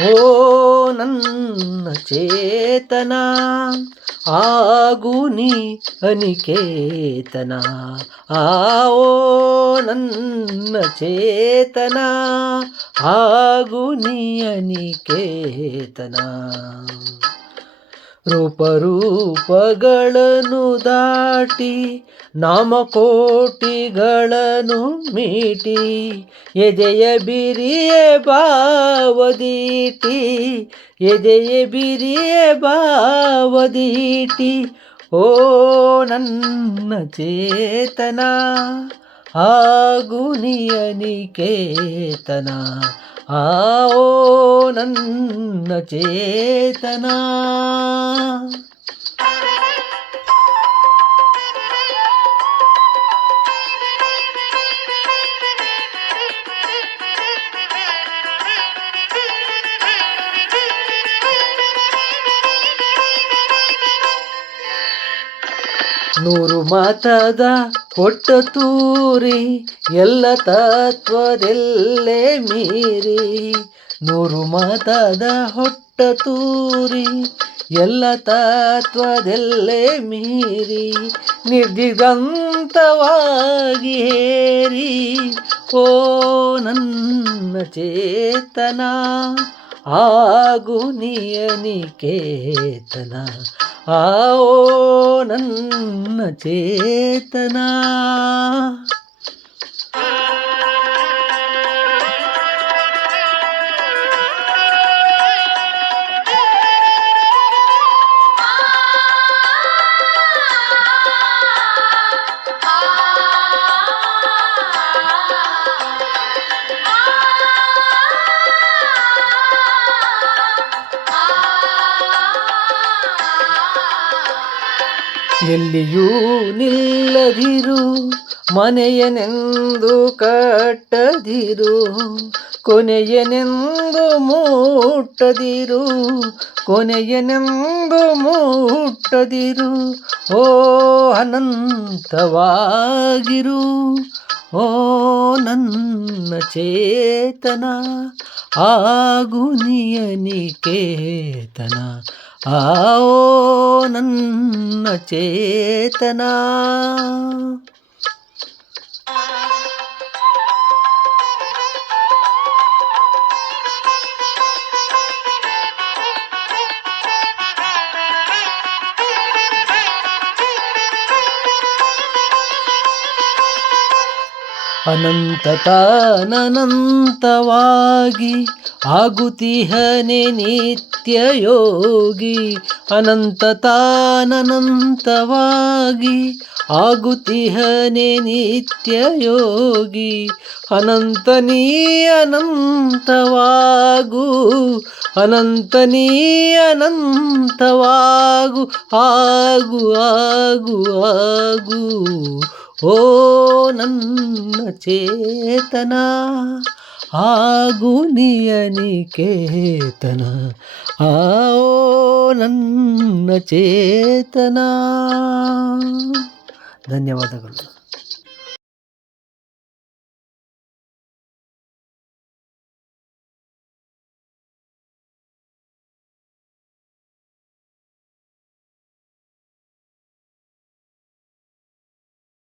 ಓ ನನ್ನ ಚೇತನ ಆಗು ನೀ ಅನಿಕೇತನ ಆ ಓ ನನ್ನ ಚೇತನ ಆಗು ನೀ ಅನಿಕೇತನ ರೂಪರೂಪಗಳನ್ನು ದಾಟಿ ನಾಮಕೋಟಿಗಳನ್ನು ಮೀಟಿ ಎದೆಯ ಬಿರಿಯ ಬಾವದೀಟಿ ಎದೆಯ ಬಿರಿಯ ಬಾವದೀಟಿ ಓ ನನ್ನ ಚೇತನ ಹಾಗೂ ನಿಯನಿಕೇತನ ಆ ಓ ನನ್ನ ಚೇತನ. ನೂರು ಮಾತದ ಹೊಟ್ಟ ತೂರಿ ಎಲ್ಲ ತತ್ವದೆಲ್ಲೇ ಮೀರಿ ನೂರು ಮತದ ಹೊಟ್ಟ ತೂರಿ ಎಲ್ಲ ತತ್ವದೆಲ್ಲೇ ಮೀರಿ ನಿರ್ದಿಗಂತವಾಗಿ ಹೇರಿ, ಓ ನನ್ನ ಚೇತನ ಆಗು ನಿಯನಿಕೇತನ ಆ ಓ ನನ್ನ ಎಲ್ಲಿಯೂ ನಿಲ್ಲದಿರು ಮನೆಯನೆಂದು ಕಟ್ಟದಿರು ಕೊನೆಯನೆಂದು ಮುಟ್ಟದಿರು ಕೊನೆಯನೆಂದು ಮುಟ್ಟದಿರು ಓ ಅನಂತವಾಗಿರು ಓ ನನ್ನ ಚೇತನ ಆಗು ನಿಯನಿಕೇತನ ಆ ಓ ಅನಂತತಾನಂತವಾಗಿ ಆಗುತಿಹನೆ ನಿತ್ಯ ಯೋಗಿ ಅನಂತತಾನನಂತವಾಗಿ ಆಗುತಿಹನೆ ನಿತ್ಯ ಯೋಗಿ ಅನಂತನೀ ಅನಂತವಾಗು ಅನಂತನೀ ಅನಂತವಾಗು, ಆಗು ಆಗು ಆಗು. ಓ ನನ್ನ ಚೇತನ ಆಗು ನಿಯನಿಕೇತನ ಆ ಓ ನನ್ನ ಚೇತನ ಧನ್ಯವಾದಗಳು